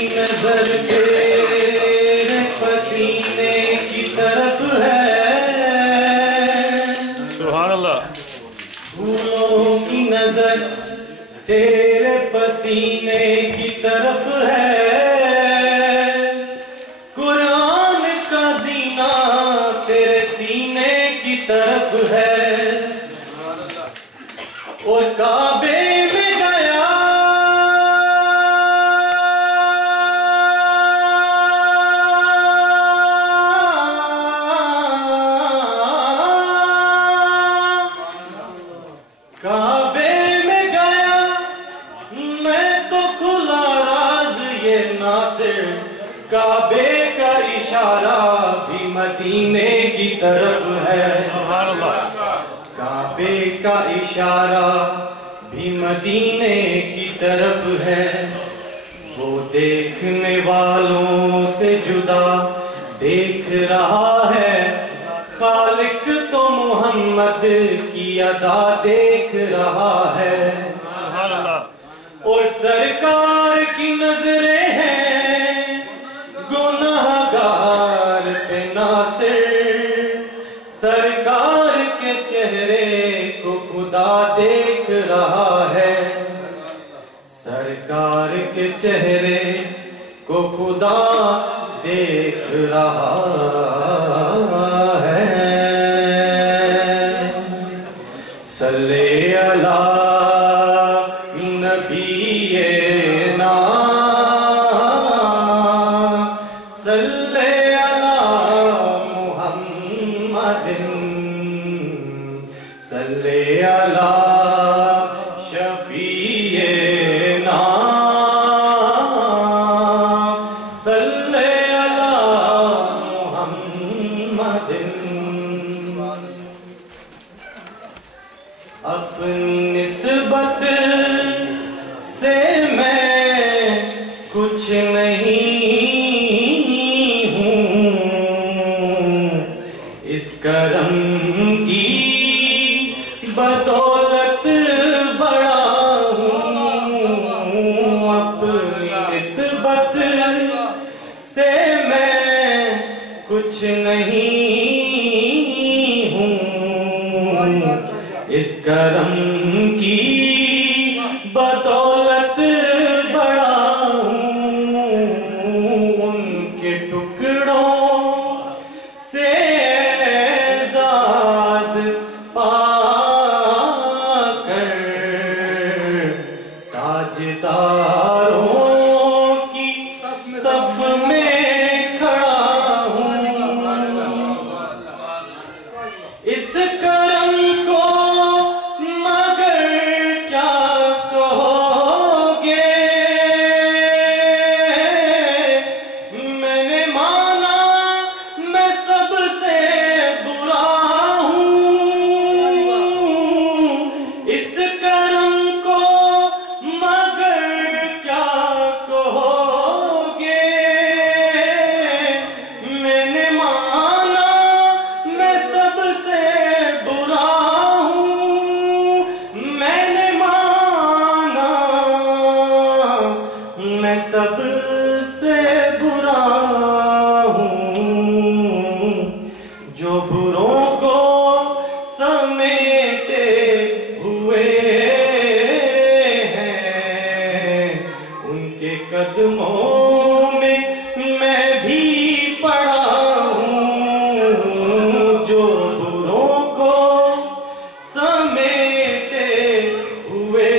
की नजर तेरे पसीने की तरफ है। सुभान अल्लाह। फूलों की नजर तेरे पसीने की तरफ है। कुरान का जीना तेरे सीने की तरफ है। और काबे में गया काबे में गया मैं तो खुला राज ये नासिर। काबे का इशारा भी मदीने की तरफ है। काबे का इशारा भी मदीने की तरफ है। वो देखने वालों से जुदा देख रहा है। खालिक तो मोहम्मद की अदा देख रहा है। और सरकार की नजरें हैं गुनाहगार पे नासिर। सरकार के चेहरे को खुदा देख रहा है। सरकार के चेहरे को खुदा देख रहा है। सल्ले अला नबीए ना सल्ले अला मुहम्मदिन सल्ले अला शफीए ना सल्ले अला मुहम्मदिन। अपनी निस्बत से मैं कुछ नहीं हूँ। इस करम की बदौलत बड़ा हूँ। अपनी निस्बत से मैं कुछ नहीं हूँ। इस करम की बदौलत बड़ा हूँ। उनके टुकड़ों से एजाज पाकर ताजदारों की सफ में खड़ा हूँ। इस करम को मगर क्या कहोगे। मैंने माना मैं सबसे बुरा हूँ। इस करम को मगर क्या कहोगे। मैंने माना मैं सबसे बुरा हूँ। मैंने माना मैं सबसे बुरा हूँ। जो बुरों को समेटे हुए हैं उनके कदमों में मैं भी पड़ा हूँ। जो बुरों को समेटे हुए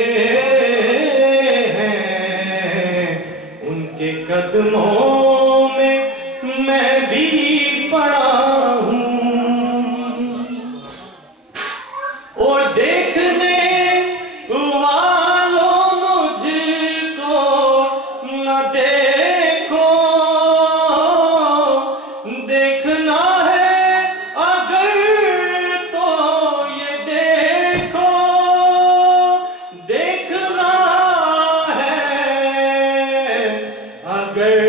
हैं उनके कदमों में मैं भी पड़ा हूँ। और देखने वालों मुझको न देखो। देखना है अगर तो ये देखो। देखना है अगर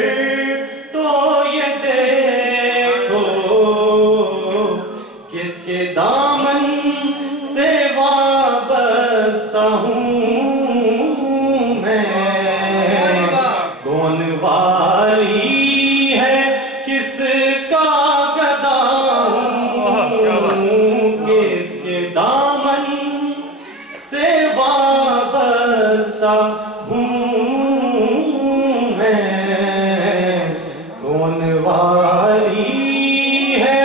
हूँ मैं, कौन वाली है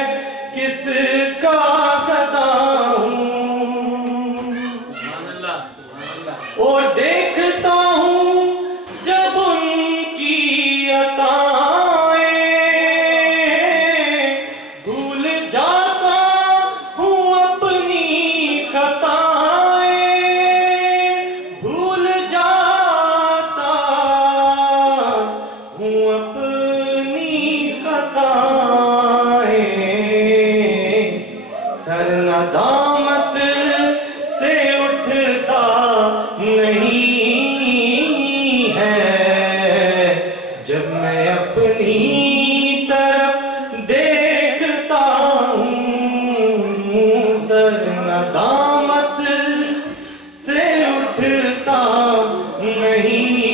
किसका गदा हूँ। और देखता हूँ जब उनकी अताएं, भूल जाता हूँ अपनी खताएं, भूल जाता हूँ अपनी खताएं। सर नदामत से उठता नहीं है, जब मैं अपनी तरफ देखता हूँ। सर नदामत से उठता नहीं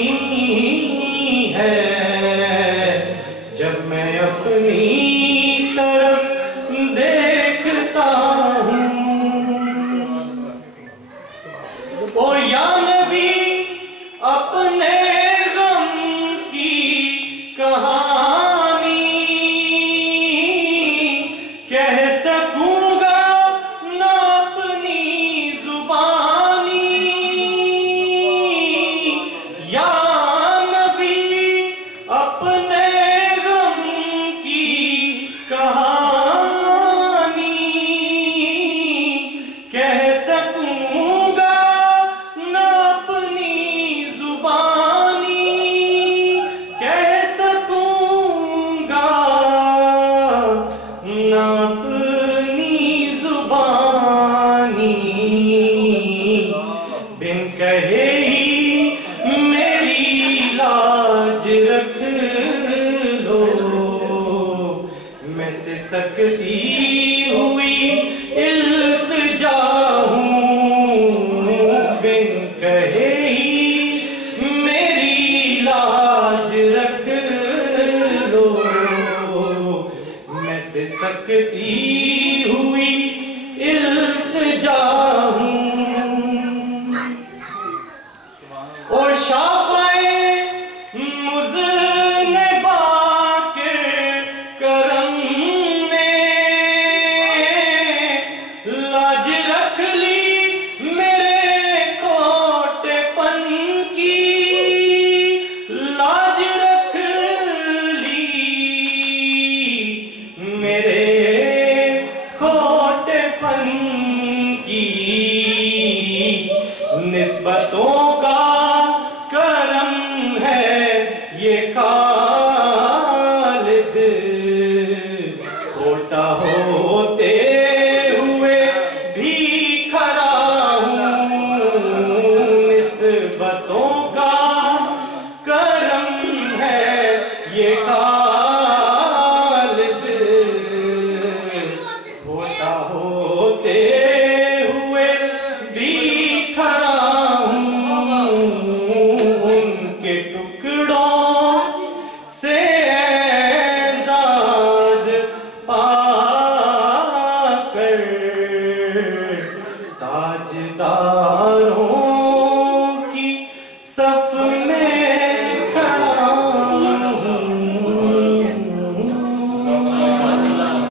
है, जब मैं अपनी तरफ देखता हूँ। और या नबी अपने गम की कहानी कह सकूंगा ना अपनी जुबानी। या नबी अपने गम की कहानी कह सकूंगा ना अपनी जुबानी, कह सकूंगा ना अपनी जुबानी। बिन कहे ही मेरी लाज रख लो, मैं से सकती हुई इल्तिजा हूँ। बिन कहे ही मेरी लाज रख लो, मैं से सकती